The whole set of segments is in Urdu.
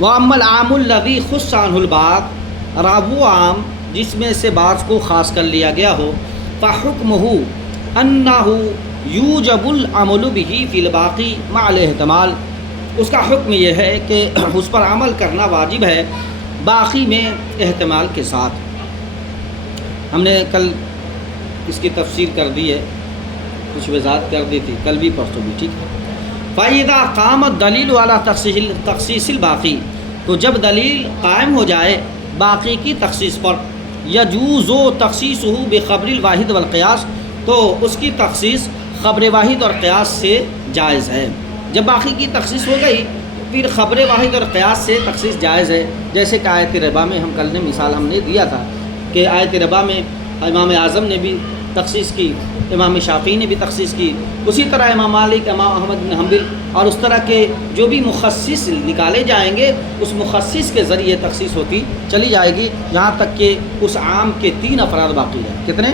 وَأَمَّا الْعَامُ الَّذِي خُصَّ عَنْهُ الْبَعْضُ، اور وہ عام جس میں سے بعض کو خاص کر لیا گیا ہو، فَحُكْمُهُ أَنَّهُ يُوجَبُ الْعَمَلُ بِهِ فِي الْبَاقِي مَعَ الْاحْتِمَالِ، اس کا حکم یہ ہے کہ اس پر عمل کرنا واجب ہے باقی میں احتمال کے ساتھ۔ ہم نے کل اس کی تفسیر کر دی ہے، کچھ وضاحت کر دی تھی کل بھی پرسوں بھی، ٹھیک ہے۔ فَإِذَا قَامَ الدَّلِيلُ عَلَى تَخْصِيصِ الْبَاقِي، تو جب دلیل قائم ہو جائے باقی کی تخصیص پر، يَجُوزُ تَخْصِيصُهُ بِخَبْرِ الْوَاحِدِ وَالْقِيَاسِ، تو اس کی تخصیص خبر واحد اور قیاس سے جائز ہے۔ جب باقی کی تخصیص ہو گئی پھر خبر واحد اور قیاس سے تخصیص جائز ہے، جیسے کہ آیت ربا میں ہم کل نے مثال ہم نے دیا تھا کہ آیت ربا میں امام اعظم نے بھی تخصیص کی، امام شافعی نے بھی تخصیص کی، اسی طرح امام مالک، امام احمد بن حنبل، اور اس طرح کے جو بھی مخصص نکالے جائیں گے اس مخصص کے ذریعے تخصیص ہوتی چلی جائے گی، یہاں تک کہ اس عام کے 3 افراد باقی رہیں۔ کتنے؟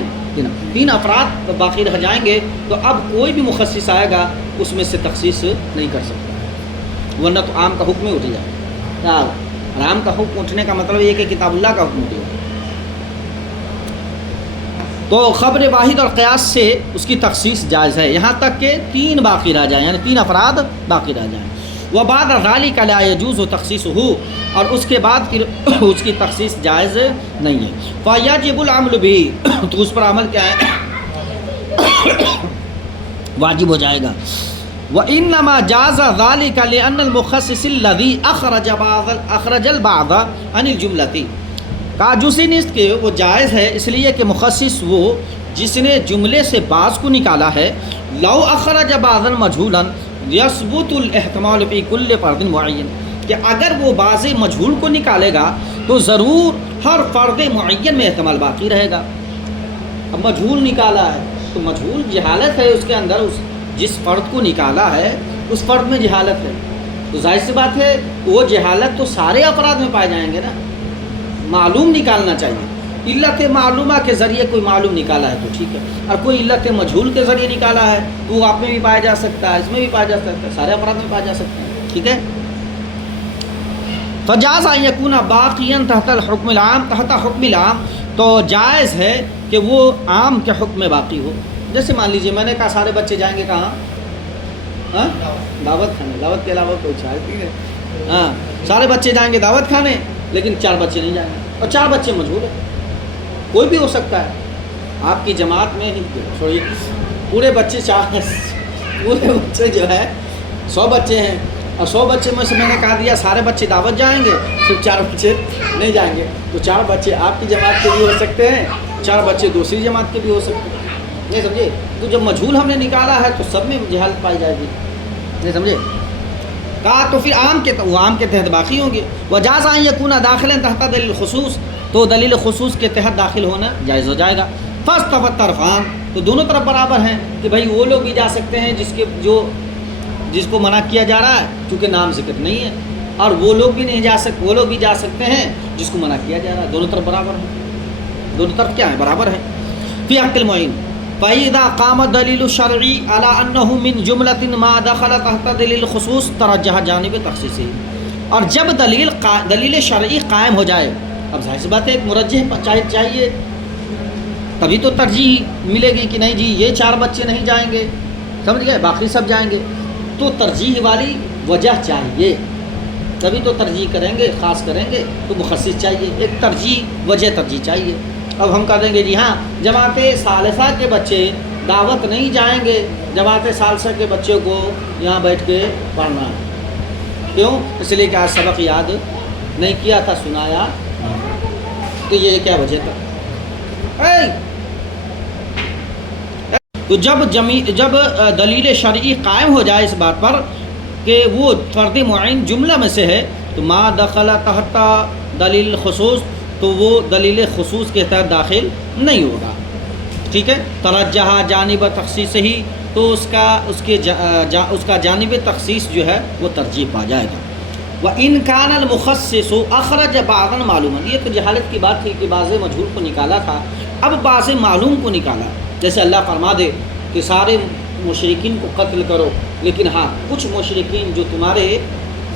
3 افراد باقی رہ جائیں گے، تو اب کوئی بھی مخصص آئے گا اس میں سے تخصیص نہیں کر سکتا، ورنہ تو عام کا حکم ہی اٹھ جائے گا۔ عام کا حکم اٹھنے کا مطلب یہ کہ کتاب اللہ کا حکم اٹھے گا۔ تو خبر واحد اور قیاس سے اس کی تخصیص جائز ہے، یہاں تک کہ 3 باقی رہ جائیں، یعنی 3 افراد باقی رہ جائیں۔ وبعد ذلك لا يجوز تخصيصه، اور اس کے بعد پھر اس کی تخصیص جائز نہیں ہے۔ فيجب العمل به، تو اس پر عمل کیا ہے؟ واجب ہو جائے گا۔ وانما جاز ذلك لان المخصص الذي اخرج البعض عن الجملة، کہا جوسی نیست کہ وہ جائز ہے اس لیے کہ مخصص وہ جس نے جملے سے بعض کو نکالا ہے، لو اخرج بعضا مجھولا یثبت الاحتمال فی کل فرد معین، کہ اگر وہ بعض مجھول کو نکالے گا تو ضرور ہر فرد معین میں احتمال باقی رہے گا۔ اب مجھول نکالا ہے تو مجھول جہالت ہے اس کے اندر، اس جس فرد کو نکالا ہے اس فرد میں جہالت ہے، تو ظاہر سی بات ہے وہ جہالت تو سارے افراد میں پائے جائیں گے نا۔ معلوم نکالنا چاہیے، علت معلومہ کے ذریعے کوئی معلوم نکالا ہے تو ٹھیک ہے، اور کوئی علت مجھول کے ذریعے نکالا ہے تو وہ آپ میں بھی پایا جا سکتا ہے، اس میں بھی پایا جا سکتا ہے، سارے افراد میں پایا جا سکتا ہے، ٹھیک ہے۔ فجاز ان یکون باقیا تحت الحکم العام، تحت حکم العام، تو جائز ہے کہ وہ عام کے حکم میں باقی ہو۔ جیسے مان لیجئے میں نے کہا سارے بچے جائیں گے کہاں؟ ہاں، دعوت کھانے، دعوت کے علاوہ کوئی چاہتی ہے؟ ہاں، سارے بچے جائیں گے دعوت کھانے، لیکن 4 بچے نہیں جائیں گے، اور 4 بچے مجھول ہیں، کوئی بھی ہو سکتا ہے آپ کی جماعت میں ہی، چھوڑیے پورے بچے 4 پورے بچے جو ہے 100 بچے ہیں، اور 100 بچے میں سے میں نے کہا دیا سارے بچے دعوت جائیں گے، صرف 4 بچے نہیں جائیں گے، تو 4 بچے آپ کی جماعت کے بھی ہو سکتے ہیں، 4 بچے دوسری جماعت کے بھی ہو سکتے ہیں، نہیں سمجھے؟ تو جب مجھول ہم نے نکالا ہے تو سب میں جہالت پائی جائے گی، نہیں سمجھے؟ کہا تو پھر وہ عام کے تحت باقی ہوں گے۔ وجاز ان یکون داخلا تحت دلیل خصوص، تو دلیل خصوص کے تحت داخل ہونا جائز ہو جائے گا۔ فاستوى الطرفان، تو دونوں طرف برابر ہیں کہ بھائی وہ لوگ بھی جا سکتے ہیں جس کو منع کیا جا رہا ہے چونکہ نام ذکر نہیں ہے، اور وہ لوگ بھی نہیں جا سکتے، وہ لوگ بھی جا سکتے ہیں جس کو منع کیا جا رہا ہے، دونوں طرف برابر ہیں، دونوں طرف کیا ہے؟ برابر ہیں۔ فی حق المعین فَإِذَا قَامَ الدَّلِيلُ الشَّرْعِيُّ عَلَىٰ أَنَّهُ مِنْ جُمْلَةٍ مَا دَخَلَ تَحْتَ دَلِيلِ الْخُصُوصِ تَرَجَّحَ جَانِبِ تَخْصِيصِهِ، اور جب دلیل شرعی قائم ہو جائے، اب ظاہر سی بات ہے ایک مرجح چاہیے، تبھی تو ترجیح ملے گی کہ نہیں جی یہ 4 بچے نہیں جائیں گے، سمجھ گئے، باقی سب جائیں گے، تو ترجیح والی وجہ چاہیے، تبھی تو ترجیح کریں گے، خاص کریں گے تو مخصص چاہیے، ایک ترجیح چاہیے۔ اب ہم کہہ دیں گے جی ہاں جماعت ثالثہ کے بچے دعوت نہیں جائیں گے، جماعت ثالثہ کے بچوں کو یہاں بیٹھ کے پڑھنا ہے، کیوں؟ اس لیے کہ آج سبق یاد نہیں کیا تھا، سنایا، تو یہ کیا وجہ تھا؟ تو جب دلیل شرعی قائم ہو جائے اس بات پر کہ وہ فرد معین جملہ میں سے ہے، تو ما دخل تحت دلیل خصوص، تو وہ دلیل خصوص کے تحت داخل نہیں ہوگا، ٹھیک ہے۔ ترجح جانب تخصیص ہی، تو اس کا جانب تخصیص جو ہے وہ ترجیح پا جائے گا۔ وَإِنْ كَانَ الْمُخَصِّصُ أَخْرَجَ بَعْضًا مَعْلُومًا، یہ تو جہالت کی بات تھی کہ بعض مجہول کو نکالا تھا، اب بعض معلوم کو نکالا، جیسے اللہ فرما دے کہ سارے مشرکین کو قتل کرو، لیکن ہاں کچھ مشرکین جو تمہارے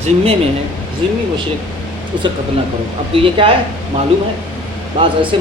ذمے میں ہیں، ذمی مشرک اسے قتل نہ کرو. اب تو یہ کیا ہے معلوم ہے بعض ایسے